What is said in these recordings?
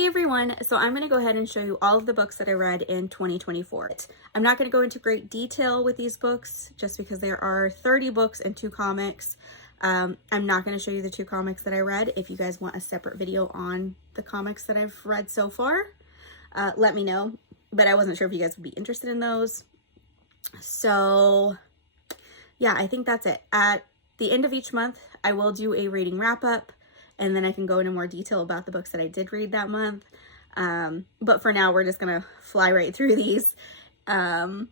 Hey everyone, so I'm going to go ahead and show you all of the books that I read in 2024. I'm not going to go into great detail with these books just because there are 30 books and 2 comics. I'm not going to show you the 2 comics that I read. If you guys want a separate video on the comics that I've read so far, let me know. But I wasn't sure if you guys would be interested in those. So yeah, I think that's it. At the end of each month, I will do a reading wrap up. And then I can go into more detail about the books that I did read that month. But for now, we're just going to fly right through these. And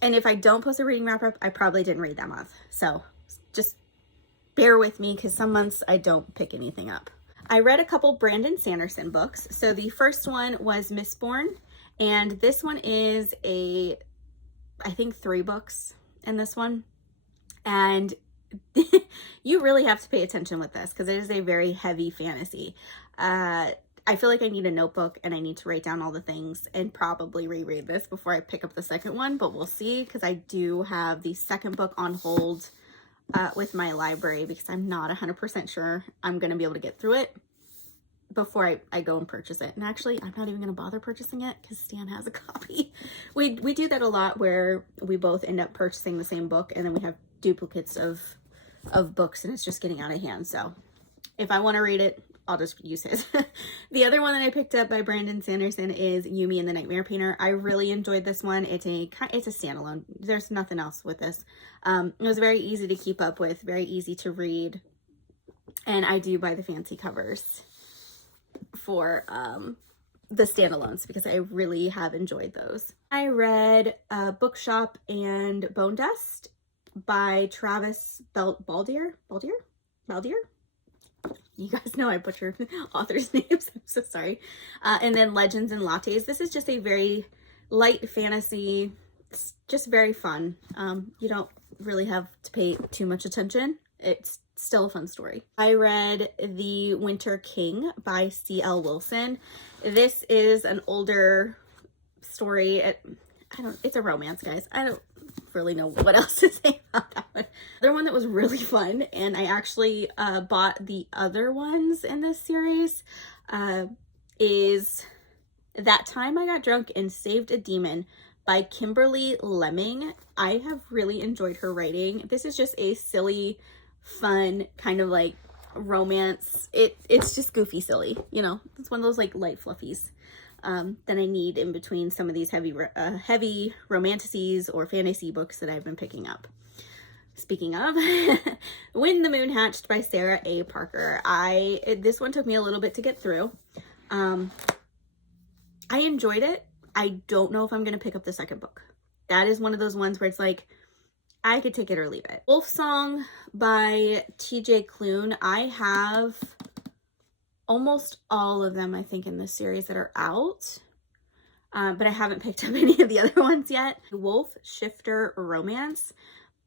if I don't post a reading wrap up, I probably didn't read that month. So just bear with me because some months I don't pick anything up. I read a couple Brandon Sanderson books. So the first one was Mistborn. And this one is I think 3 books in this one. And you really have to pay attention with this because it is a very heavy fantasy. I feel like I need a notebook and I need to write down all the things and probably reread this before I pick up the second one, but we'll see because I do have the second book on hold with my library because I'm not 100% sure I'm going to be able to get through it before I go and purchase it. And actually, I'm not even going to bother purchasing it because Stan has a copy. We do that a lot where we both end up purchasing the same book and then we have duplicates of books and it's just getting out of hand. So if I want to read it, I'll just use his. The other one that I picked up by Brandon Sanderson is Yumi and the Nightmare Painter. I really enjoyed this one. It's a standalone. There's nothing else with this. It was very easy to keep up with, very easy to read. And I do buy the fancy covers for the standalones because I really have enjoyed those. I read Bookshop and Bone Dust by Travis Baldier. You guys know I butcher authors' names. I'm so sorry. And then Legends and Lattes. This is just a very light fantasy. It's just very fun. You don't really have to pay too much attention. It's still a fun story. I read The Winter King by C.L. Wilson. This is an older story. It's a romance, guys. I don't really know what else to say about that one. The other one that was really fun, and I actually bought the other ones in this series, is That Time I Got Drunk and Saved a Demon by Kimberly Lemming. I have really enjoyed her writing. This is just a silly, fun kind of like romance. It's just goofy silly, you know. It's one of those like light fluffies that I need in between some of these heavy romanticies or fantasy books that I've been picking up. Speaking of, When the Moon Hatched by Sarah A. Parker. This one took me a little bit to get through. I enjoyed it. I don't know if I'm going to pick up the second book. That is one of those ones where it's like, I could take it or leave it. Wolf Song by TJ Klune. I have almost all of them, I think, in this series that are out. But I haven't picked up any of the other ones yet. Wolf Shifter Romance.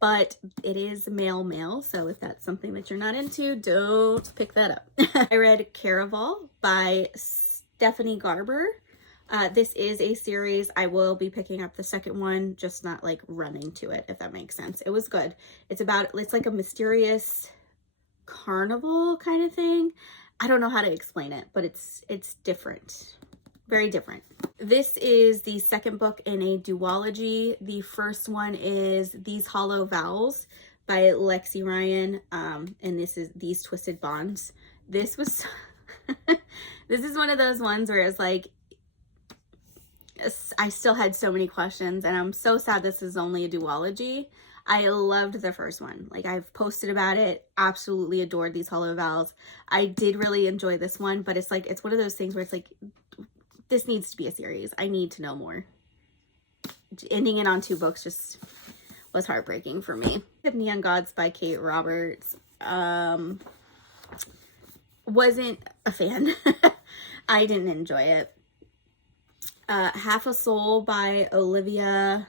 But it is male, so if that's something that you're not into, don't pick that up. I read Caraval by Stephanie Garber. This is a series. I will be picking up the second one, just not like running to it, if that makes sense. It was good. It's like a mysterious carnival kind of thing. I don't know how to explain it, but it's different. Very different. This is the second book in a duology. The first one is These Hollow Vowels by Lexi Ryan. And this is These Twisted Bonds. This was, this is one of those ones where it's like, I still had so many questions and I'm so sad this is only a duology. I loved the first one. Like, I've posted about it, absolutely adored These Hollow Vowels. I did really enjoy this one, but it's like, it's one of those things where it's like, this needs to be a series. I need to know more. Ending it on 2 books just was heartbreaking for me. Neon Gods by Kate Roberts. Wasn't a fan. I didn't enjoy it. Half a Soul by Olivia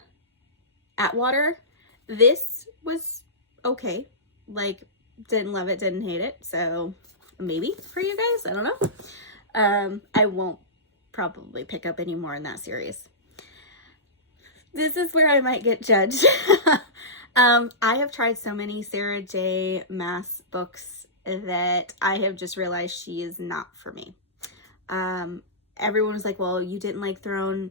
Atwater. This was okay. Like, didn't love it, didn't hate it. So maybe for you guys, I don't know. I won't probably pick up any more in that series. This is where I might get judged. I have tried so many Sarah J. Maas books that I have just realized she is not for me. Everyone was like, well, you didn't like Throne,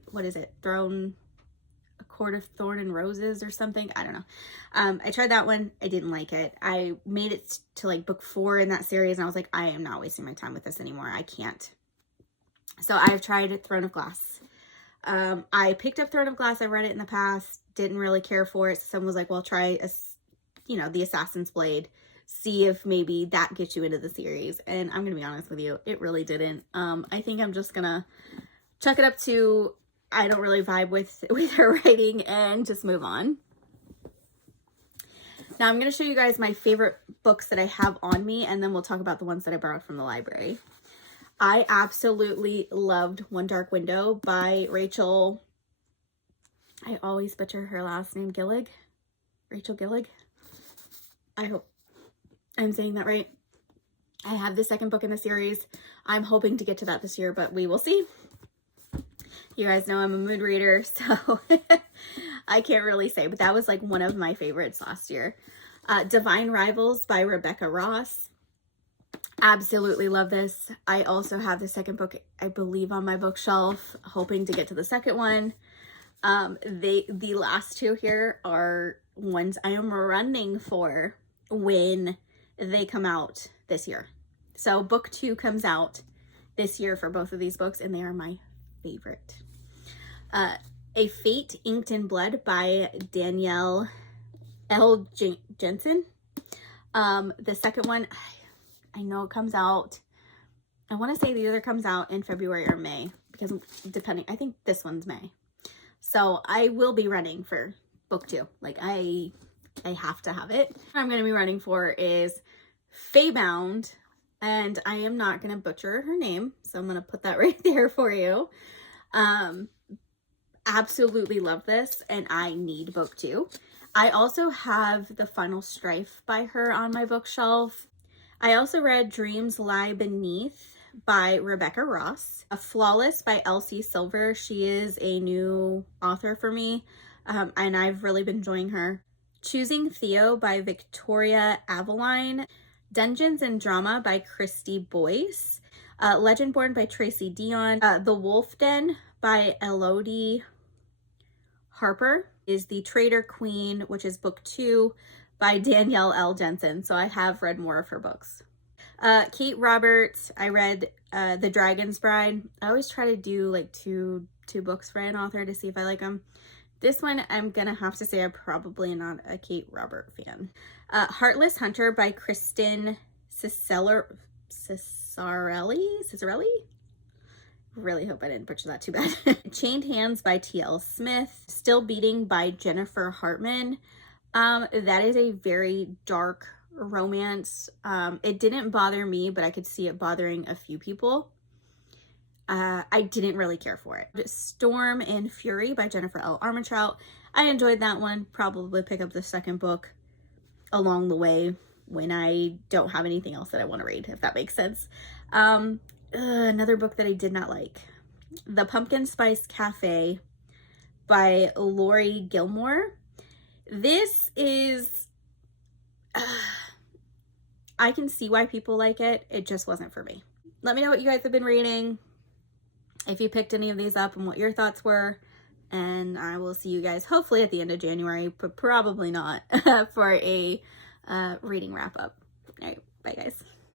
A Court of Thorn and Roses or something. I don't know. I tried that one. I didn't like it. I made it to like book 4 in that series, and I was like, I am not wasting my time with this anymore. I can't. So I've tried Throne of Glass. I picked up Throne of Glass. I read it in the past. Didn't really care for it. So someone was like, well, try, the Assassin's Blade. See if maybe that gets you into the series. And I'm going to be honest with you, it really didn't. I think I'm just going to chuck it up to, I don't really vibe with her writing, and just move on. Now I'm going to show you guys my favorite books that I have on me, and then we'll talk about the ones that I borrowed from the library. I absolutely loved One Dark Window by Rachel. I always butcher her last name, Gillig. Rachel Gillig. I hope I'm saying that right. I have the second book in the series. I'm hoping to get to that this year, but we will see. You guys know I'm a mood reader, so I can't really say, but that was like one of my favorites last year. Divine Rivals by Rebecca Ross. Absolutely love this. I also have the second book, I believe, on my bookshelf, hoping to get to the second one. The last two here are ones I am running for when they come out this year. So book 2 comes out this year for both of these books, and they are my favorite. A Fate Inked in Blood by Danielle L. Jensen. The second one, I know it comes out, I want to say the other comes out in February or May, because depending, I think this one's May. So I will be running for book 2. Like I have to have it. What I'm going to be running for is Feybound, and I am not going to butcher her name, so I'm going to put that right there for you. Absolutely love this, and I need book 2. I also have The Final Strife by her on my bookshelf. I also read Dreams Lie Beneath by Rebecca Ross. Flawless by Elsie Silver. She is a new author for me, and I've really been enjoying her. Choosing Theo by Victoria Aveline. Dungeons and Drama by Christy Boyce. Legendborn by Tracy Dion. The Wolf Den by Elodie Harper is The Traitor Queen, which is book 2 by Danielle L. Jensen. So I have read more of her books. Kate Roberts, I read The Dragon's Bride. I always try to do like two books for an author to see if I like them. This one, I'm going to have to say I'm probably not a Kate Robert fan. Heartless Hunter by Kristen Ciccarelli? Really hope I didn't butcher that too bad. Chained Hands by T.L. Smith. Still Beating by Jennifer Hartman. That is a very dark romance. It didn't bother me, but I could see it bothering a few people. I didn't really care for it. Storm and Fury by Jennifer L. Armentrout. I enjoyed that one. Probably pick up the second book along the way when I don't have anything else that I want to read, if that makes sense. Another book that I did not like. The Pumpkin Spice Cafe by Lori Gilmore. This is... I can see why people like it. It just wasn't for me. Let me know what you guys have been reading, if you picked any of these up, and what your thoughts were. And I will see you guys hopefully at the end of January, but probably not, for a reading wrap up. All right, bye guys.